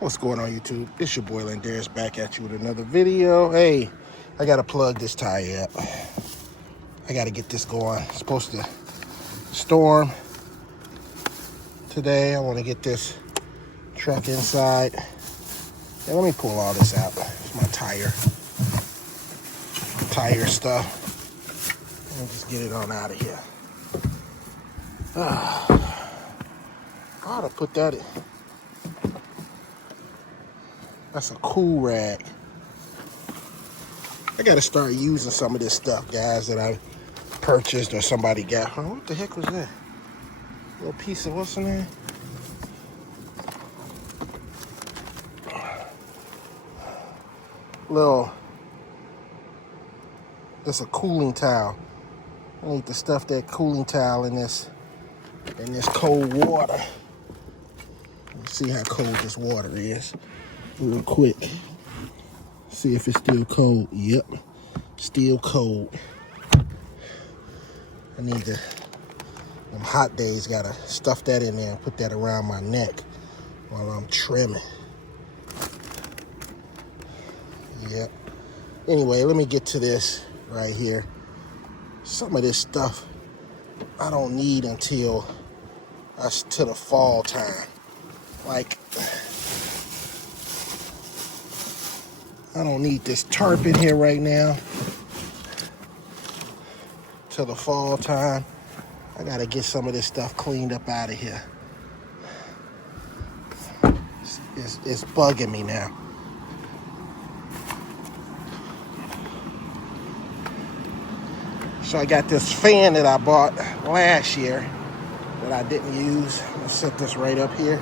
What's going on, YouTube? It's your boy Landaris back at you with another video. Hey, I gotta plug this tire up. I gotta get this going. It's supposed to storm today. I want to get this truck inside. Yeah, let me pull all this out. It's my tire stuff. Let me just get it on out of here. I ought to put that in. That's a cool rag. I gotta start using some of this stuff, guys, that I purchased or somebody got. Oh, what the heck was that? A little piece of what's in there? That's a cooling towel. I need to stuff that cooling towel in this cold water. Let's see how cold this water is real quick. See if it's still cold. Yep, still cold. I need to, them hot days, gotta stuff that in there and put that around my neck while I'm trimming. Yep. Anyway, let me get to this right here. Some of this stuff I don't need until to the fall time. Like, I don't need this tarp in here right now till the fall time. I gotta get some of this stuff cleaned up out of here. It's bugging me now. So I got this fan that I bought last year that I didn't use. I'm gonna set this right up here.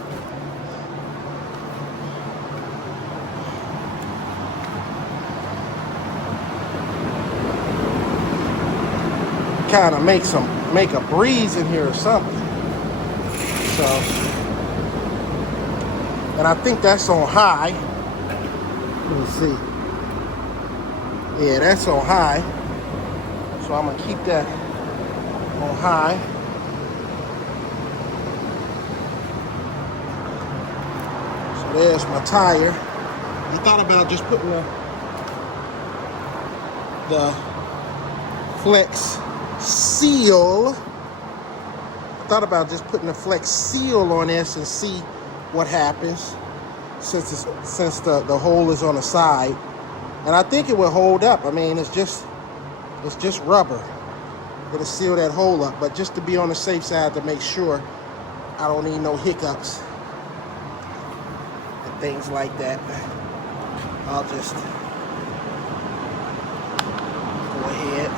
Kind of make a breeze in here or something. So, and I think that's on high. Let me see. Yeah, that's on high. So I'm gonna keep that on high. So there's my tire. I thought about just putting the Flex Seal. I thought about just putting the Flex Seal on this and see what happens since the hole is on the side. And I think it will hold up. I mean, it's just rubber. It'll seal that hole up. But just to be on the safe side, to make sure I don't need no hiccups and things like that, I'll just go ahead.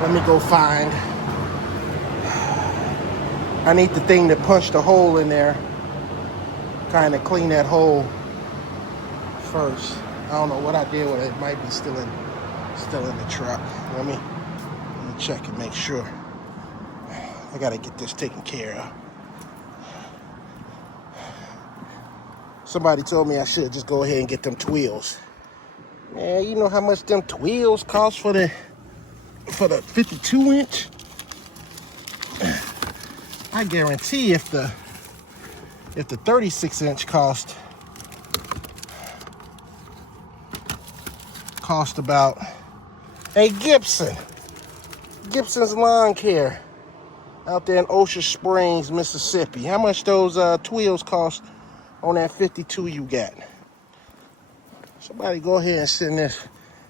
Let me go find. I need the thing to punch the hole in there. Kind of clean that hole first. I don't know what I did with it. It might be still in the truck. Let me check and make sure. I gotta get this taken care of. Somebody told me I should just go ahead and get them twills. Man, you know how much them twills cost for the 52-inch? I guarantee if the 36-inch cost about Hey, Gibson's Lawn Care out there in Ocean Springs, Mississippi. How much those twills cost on that 52 you got? Somebody go ahead and send this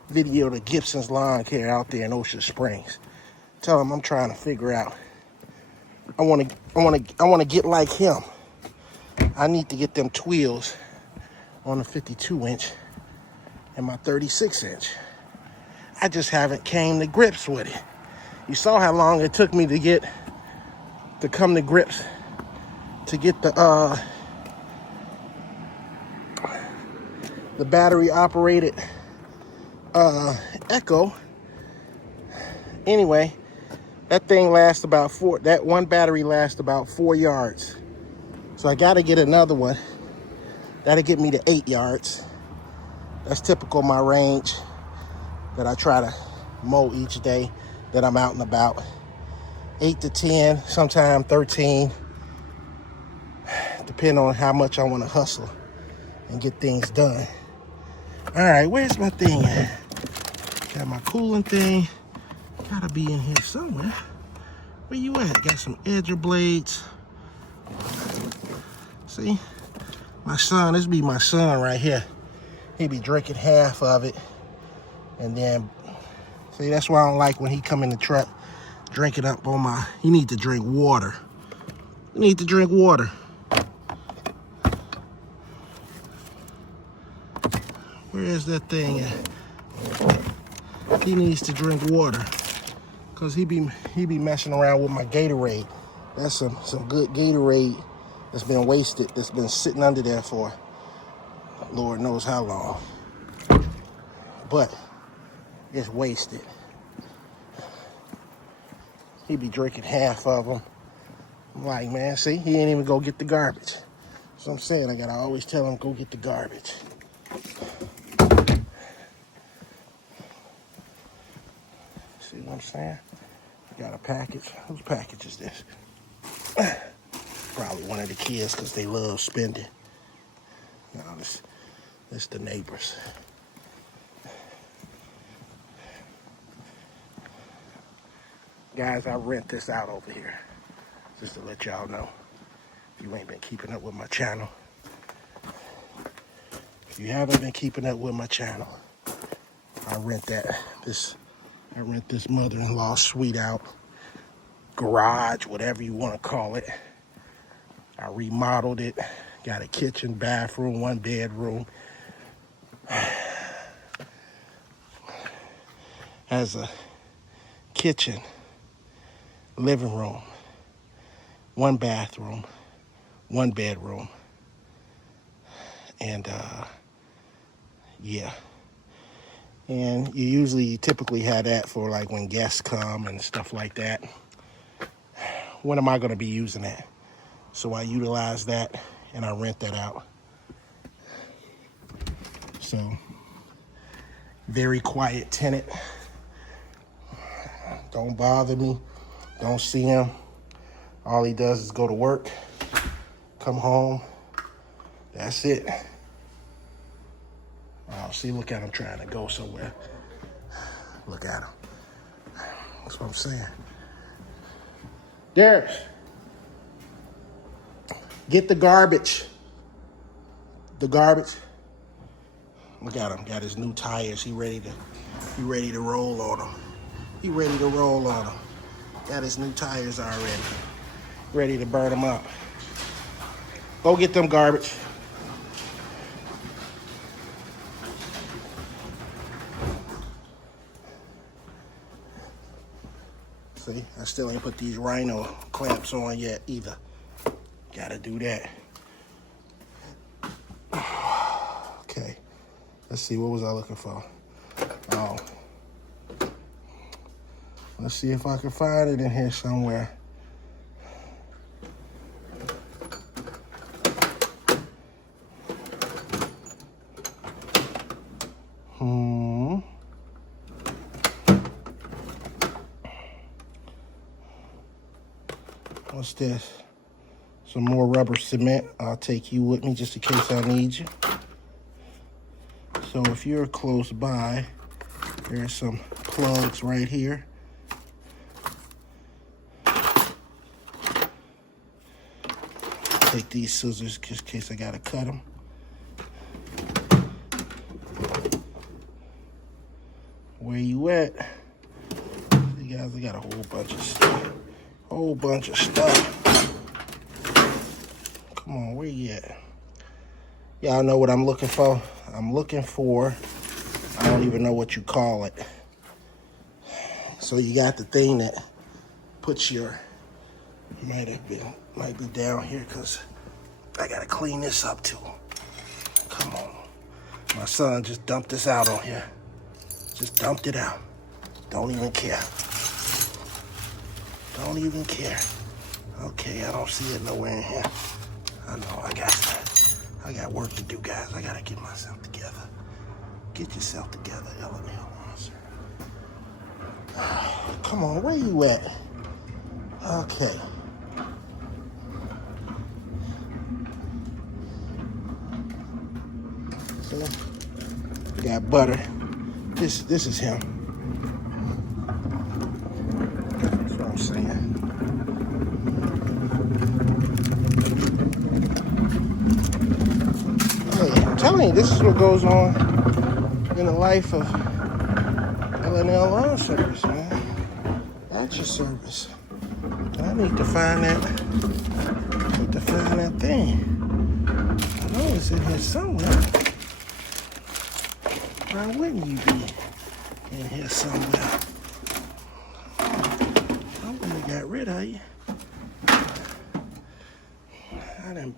video to Gibson's Lawn Care out there in Ocean Springs. Tell him I'm trying to figure out. I want to get like him. I need to get them twills on the 52-inch and my 36-inch. I just haven't came to grips with it. You saw how long it took me to come to grips to get the battery operated Echo. Anyway, that thing lasts about that one battery lasts about 4 yards. So I gotta get another one. That'll get me to 8 yards. That's typical of my range that I try to mow each day that I'm out and about. 8 to 10, sometimes 13, depending on how much I want to hustle and get things done. All right, where's my thing at? Got my cooling thing. Gotta be in here somewhere. Where you at? Got some edger blades. See? My son, this be my son right here. He be drinking half of it. And then, see, that's why I don't like when he come in the truck drinking up on my, he need to drink water. You need to drink water. Where is that thing at? He needs to drink water. Cause he be messing around with my Gatorade. That's some good Gatorade that's been wasted, that's been sitting under there for Lord knows how long. But it's wasted. He be drinking half of them. I'm like, man, see, he ain't even go get the garbage. So I'm saying, I gotta always tell him, go get the garbage. See what I'm saying? Got a package. Whose package is this? Probably one of the kids, because they love spending. No, this the neighbors. Guys, I rent this out over here. Just to let y'all know. If you ain't been keeping up with my channel. If you haven't been keeping up with my channel, I rent this mother-in-law suite out. Garage, whatever you want to call it. I remodeled it. Got a kitchen, bathroom, 1 bedroom. Has a kitchen, living room, 1 bathroom, 1 bedroom. And yeah. And you typically have that for like when guests come and stuff like that. When am I going to be using that? So I utilize that and I rent that out. So, very quiet tenant. Don't bother me. Don't see him. All he does is go to work, come home. That's it. Oh, see, look at him trying to go somewhere. Look at him. That's what I'm saying. Darius, get the garbage. The garbage. Look at him. Got his new tires. He ready to roll on them. He ready to roll on them. Got his new tires already. Ready to burn them up. Go get them garbage. See, I still ain't put these Rhino clamps on yet either. Gotta do that. Okay, let's see, what was I looking for? Oh, let's see if I can find it in here somewhere. What's this? Some more rubber cement. I'll take you with me just in case I need you. So if you're close by There's some plugs right here. Take these scissors just in case I gotta cut them. Where you at? You guys, I got a whole bunch of stuff. Whole bunch of stuff. Come on, where you at? Y'all know what I'm looking for? I'm looking for, I don't even know what you call it. So you got the thing that puts your, might be down here because I gotta clean this up too. Come on. My son just dumped this out on here. Just dumped it out. Don't even care. Don't even care. Okay, I don't see it nowhere in here. I know, I got work to do, guys. I gotta get myself together. Get yourself together, L&L. Come on, where you at? Okay. So, we got butter. This is him. That's what I'm saying. Hey, I'm telling you, this is what goes on in the life of L&L Lawn Service, man. That's your service. I need to find that. Thing. I know it's in here somewhere. Why wouldn't you be in here somewhere? I wouldn't have got rid of you. I didn't.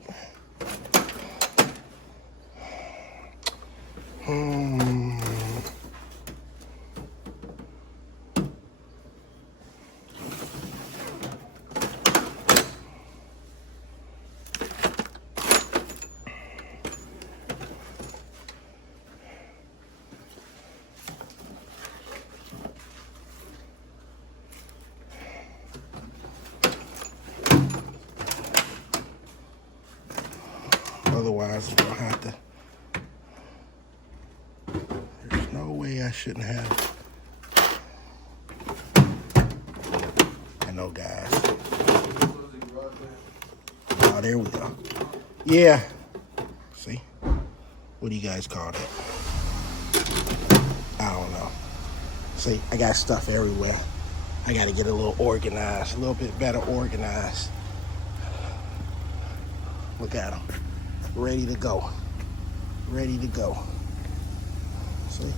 Otherwise, I'm gonna have to. There's no way I shouldn't have. I know, guys. Oh, there we go. Yeah. See? What do you guys call that? I don't know. See, I got stuff everywhere. I gotta get a little organized, a little bit better organized. Look at them. Ready to go. Ready to go. See?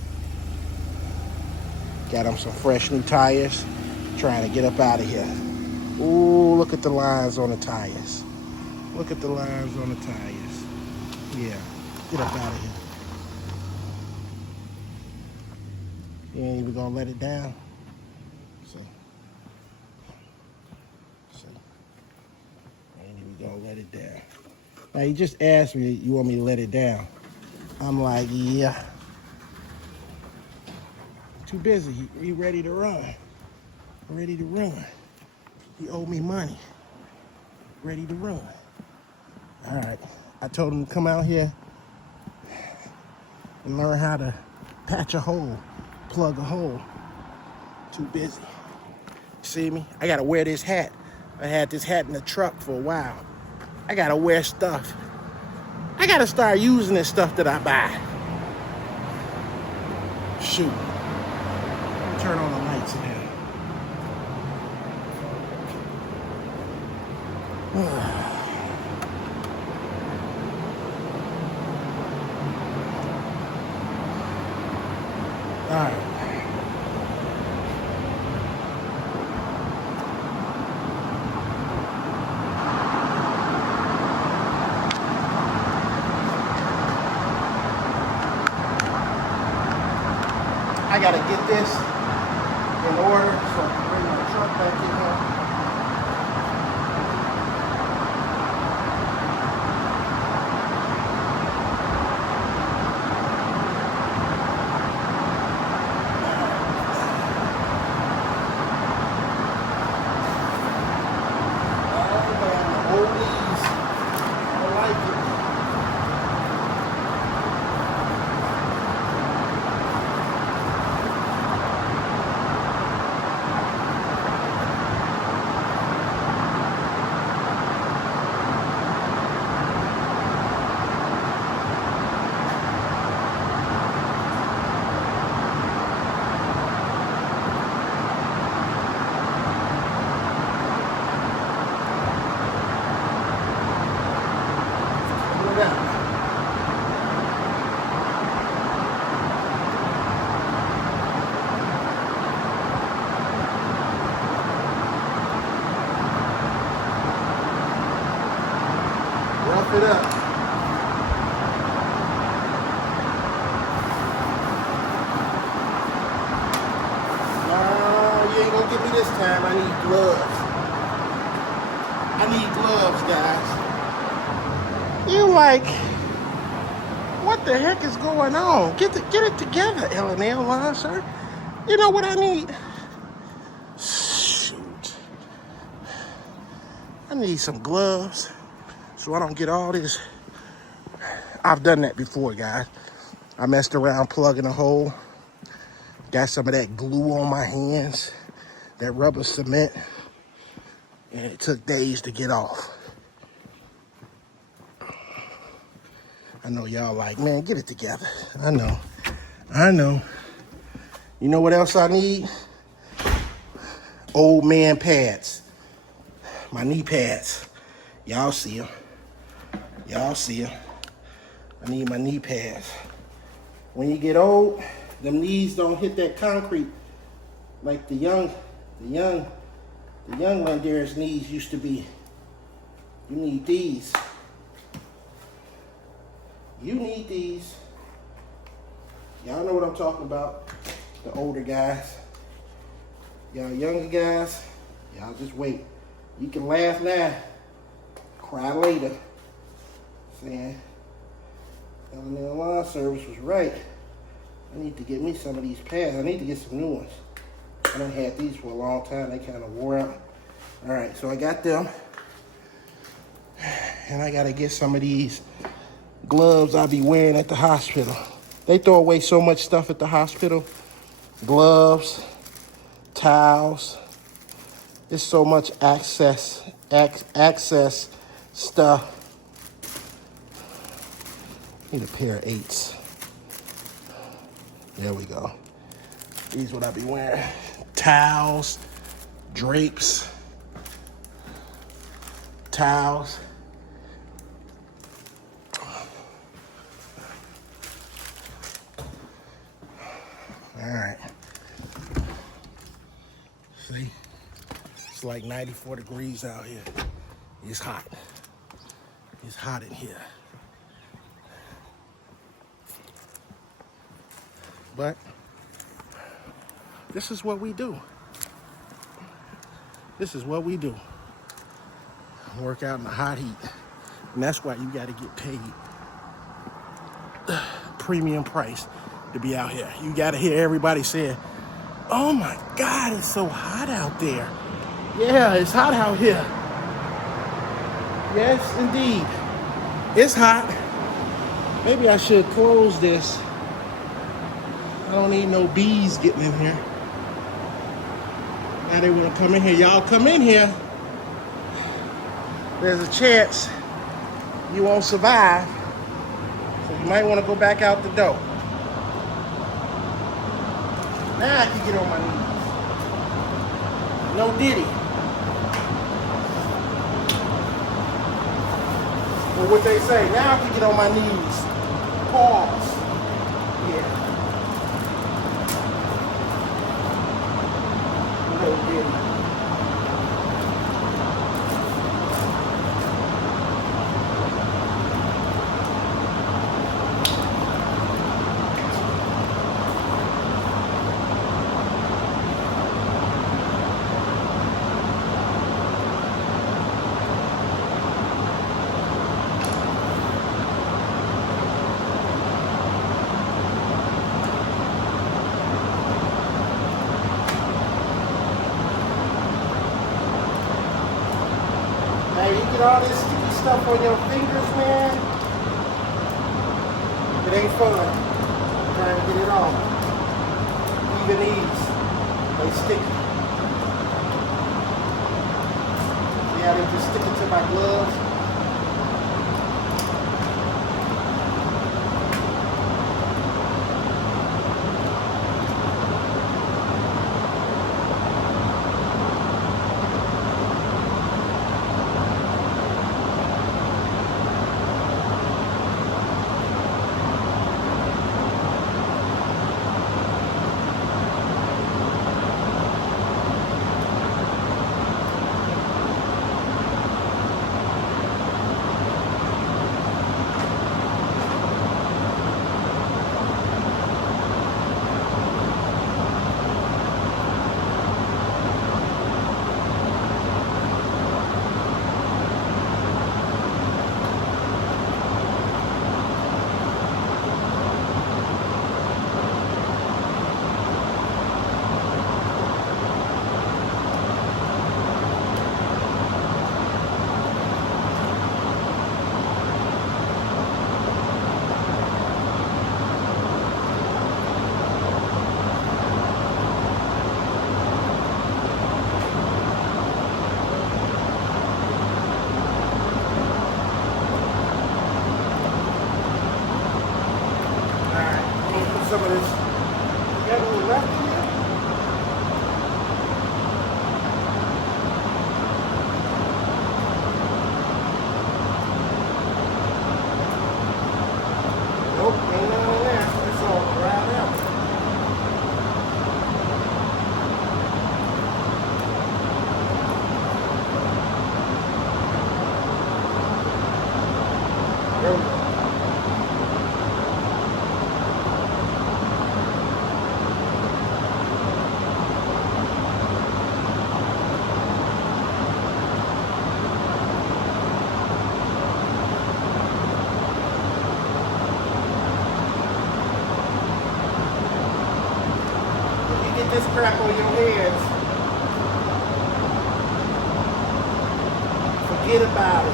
Got them some fresh new tires. Trying to get up out of here. Ooh, look at the lines on the tires. Look at the lines on the tires. Yeah, get up out of here. You ain't even gonna let it down. See? Ain't even gonna let it down. Now, he just asked me, you want me to let it down? I'm like, yeah. Too busy. He ready to run. Ready to run. He owed me money. Ready to run. All right. I told him to come out here and learn how to patch a hole, plug a hole. Too busy. See me? I gotta wear this hat. I had this hat in the truck for a while. I gotta wear stuff. I gotta start using this stuff that I buy. Shoot. Let me turn on the lights in here. All right. I gotta get this in order so I can bring my truck back in here. rough it up. No, you ain't gonna get me this time. I need gloves. I need gloves, guys. You like, what the heck is going on? Get it together, L&L line, sir. You know what I need? Shoot. I need some gloves so I don't get all this. I've done that before, guys. I messed around plugging a hole. Got some of that glue on my hands, that rubber cement, and it took days to get off. I know y'all like, man, get it together. I know. You know what else I need? Old man pads. My knee pads. Y'all see them. I need my knee pads. When you get old, them knees don't hit that concrete like the young Landeras knees used to be. You need these. You need these. Y'all know what I'm talking about. The older guys. Y'all younger guys, y'all just wait. You can laugh now, cry later. Saying, L&L Lawn Service was right. I need to get me some of these pads. I need to get some new ones. I done had these for a long time. They kind of wore out. All right, so I got them. And I got to get some of these gloves I be wearing at the hospital. They throw away so much stuff at the hospital. Gloves, towels. There's so much access stuff. Need a pair of 8s. There we go. These what I be wearing. Towels, drapes, towels. All right. See, it's like 94 degrees out here. It's hot. It's hot in here. But this is what we do. This is what we do. Work out in the hot heat. And that's why you got to get paid premium price to be out here. You got to hear everybody saying, oh my God, it's so hot out there. Yeah, it's hot out here. Yes, indeed. It's hot. Maybe I should close this. I don't need no bees getting in here. Now they want to come in here. Y'all come in here. There's a chance you won't survive. So you might want to go back out the door. Now I can get on my knees. No diddy. Or what they say, now I can get on my knees. Pause. Yeah. No diddy. You get all this sticky stuff on your fingers, man. It ain't fun trying to get it off. Even these, they sticky. See how they just stick it to my gloves? you get this crap on your hands, forget about it.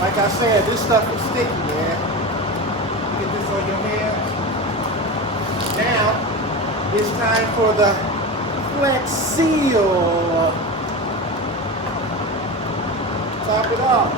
Like I said, this stuff is sticky, man. Get this on your hands. Now, it's time for the Flex Seal. Top it off.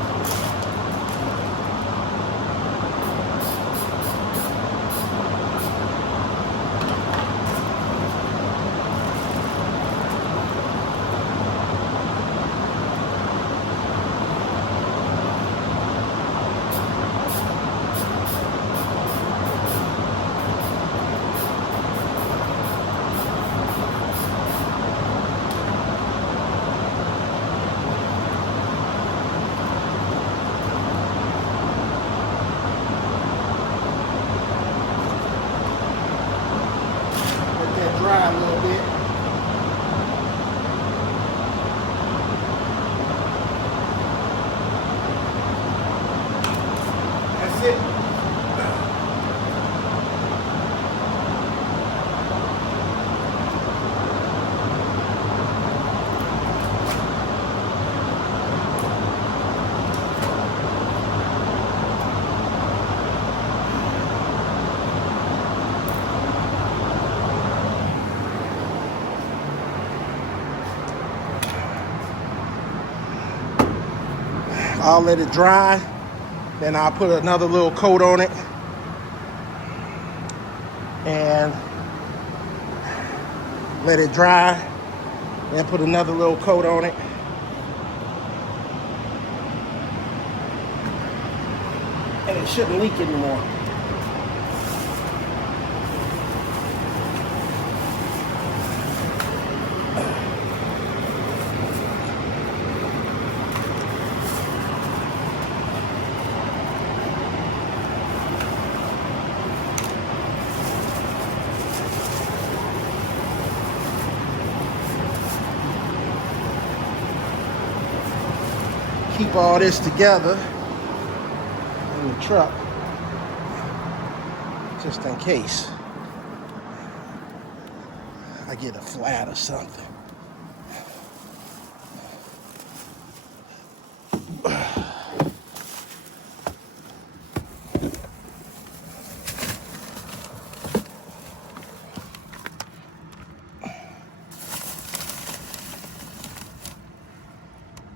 Dry a little bit. That's it. I'll let it dry, then I'll put another little coat on it and let it dry, then put another little coat on it. And it shouldn't leak anymore. Keep all this together in the truck, just in case I get a flat or something.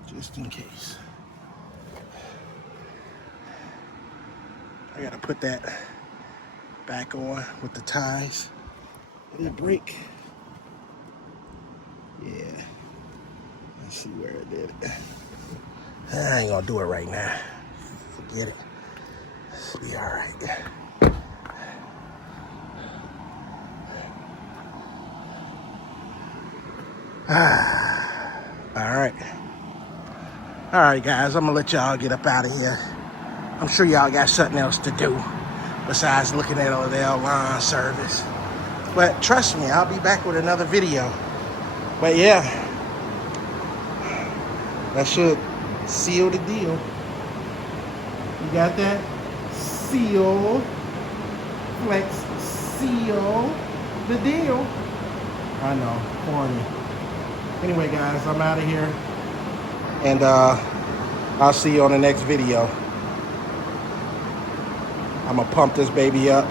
Just in case. I gotta put that back on with the ties. Did it break? Yeah. Let's see where it did it. I ain't gonna do it right now. Forget it. It'll be all right. All right. All right, guys, I'm gonna let y'all get up out of here. I'm sure y'all got something else to do besides looking at all their lawn service. But trust me, I'll be back with another video. But yeah, that should seal the deal. You got that? Seal. Let's seal the deal. I know, corny. Anyway, guys, I'm out of here. And I'll see you on the next video. I'm gonna pump this baby up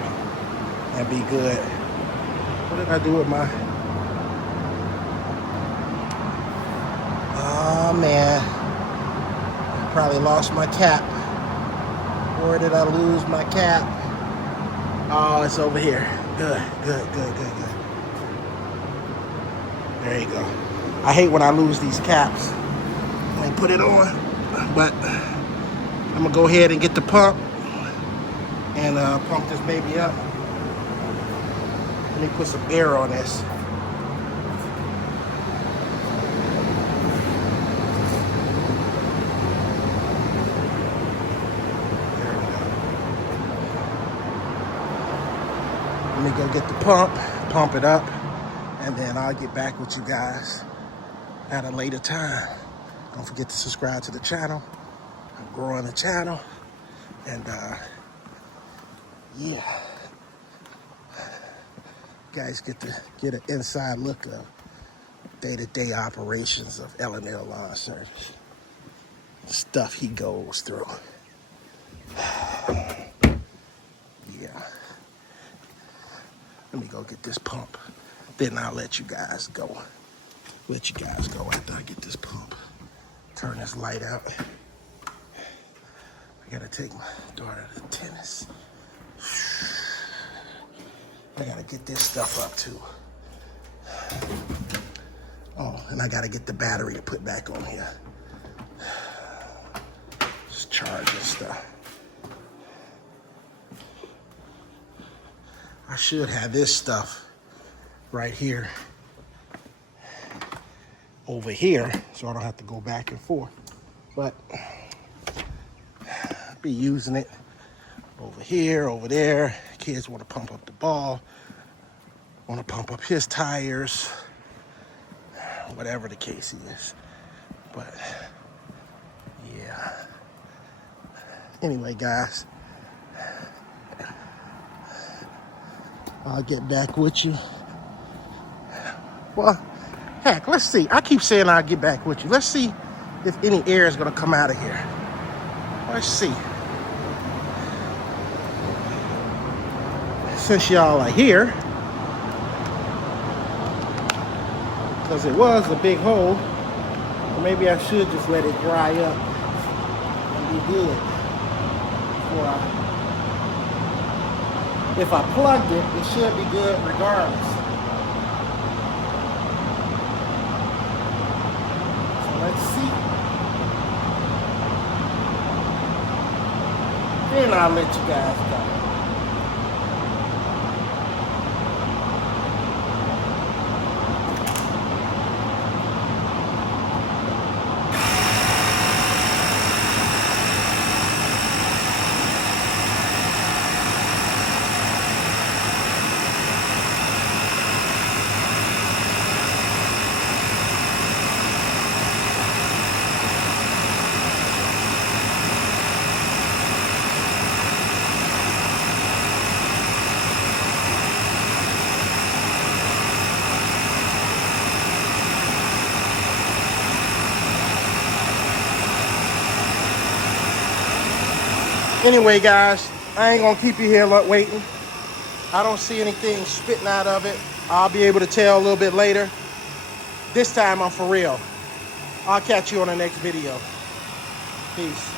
and be good. What did I do with my... Oh man, I probably lost my cap. Where did I lose my cap? Oh, it's over here. Good. There you go. I hate when I lose these caps. Let me put it on. But I'm gonna go ahead and get the pump and pump this baby up. Let me put some air on this. Let me go get the pump it up, and then I'll get back with you guys at a later time. Don't forget to subscribe to the channel. I'm growing the channel, and yeah, you guys get to get an inside look of day-to-day operations of L&L Lawn Service. Stuff he goes through. Yeah. Let me go get this pump. Then I'll let you guys go. Let you guys go after I get this pump. Turn this light out. I gotta take my daughter to tennis. I gotta get this stuff up too. Oh, and I gotta get the battery to put back on here. Just charging stuff. I should have this stuff right here over here, so I don't have to go back and forth. But I'll be using it over here, over there. Kids want to pump up the ball, want to pump up his tires, whatever the case is. But yeah. Anyway, guys, I'll get back with you. Well, heck, let's see. I keep saying I'll get back with you. Let's see if any air is going to come out of here. Let's see. Since y'all are here, because it was a big hole, or maybe I should just let it dry up and be good. If I plugged it, it should be good regardless. So let's see. Then I'll let you guys go. Anyway, guys, I ain't gonna keep you here waiting. I don't see anything spitting out of it. I'll be able to tell a little bit later. This time I'm for real. I'll catch you on the next video. Peace.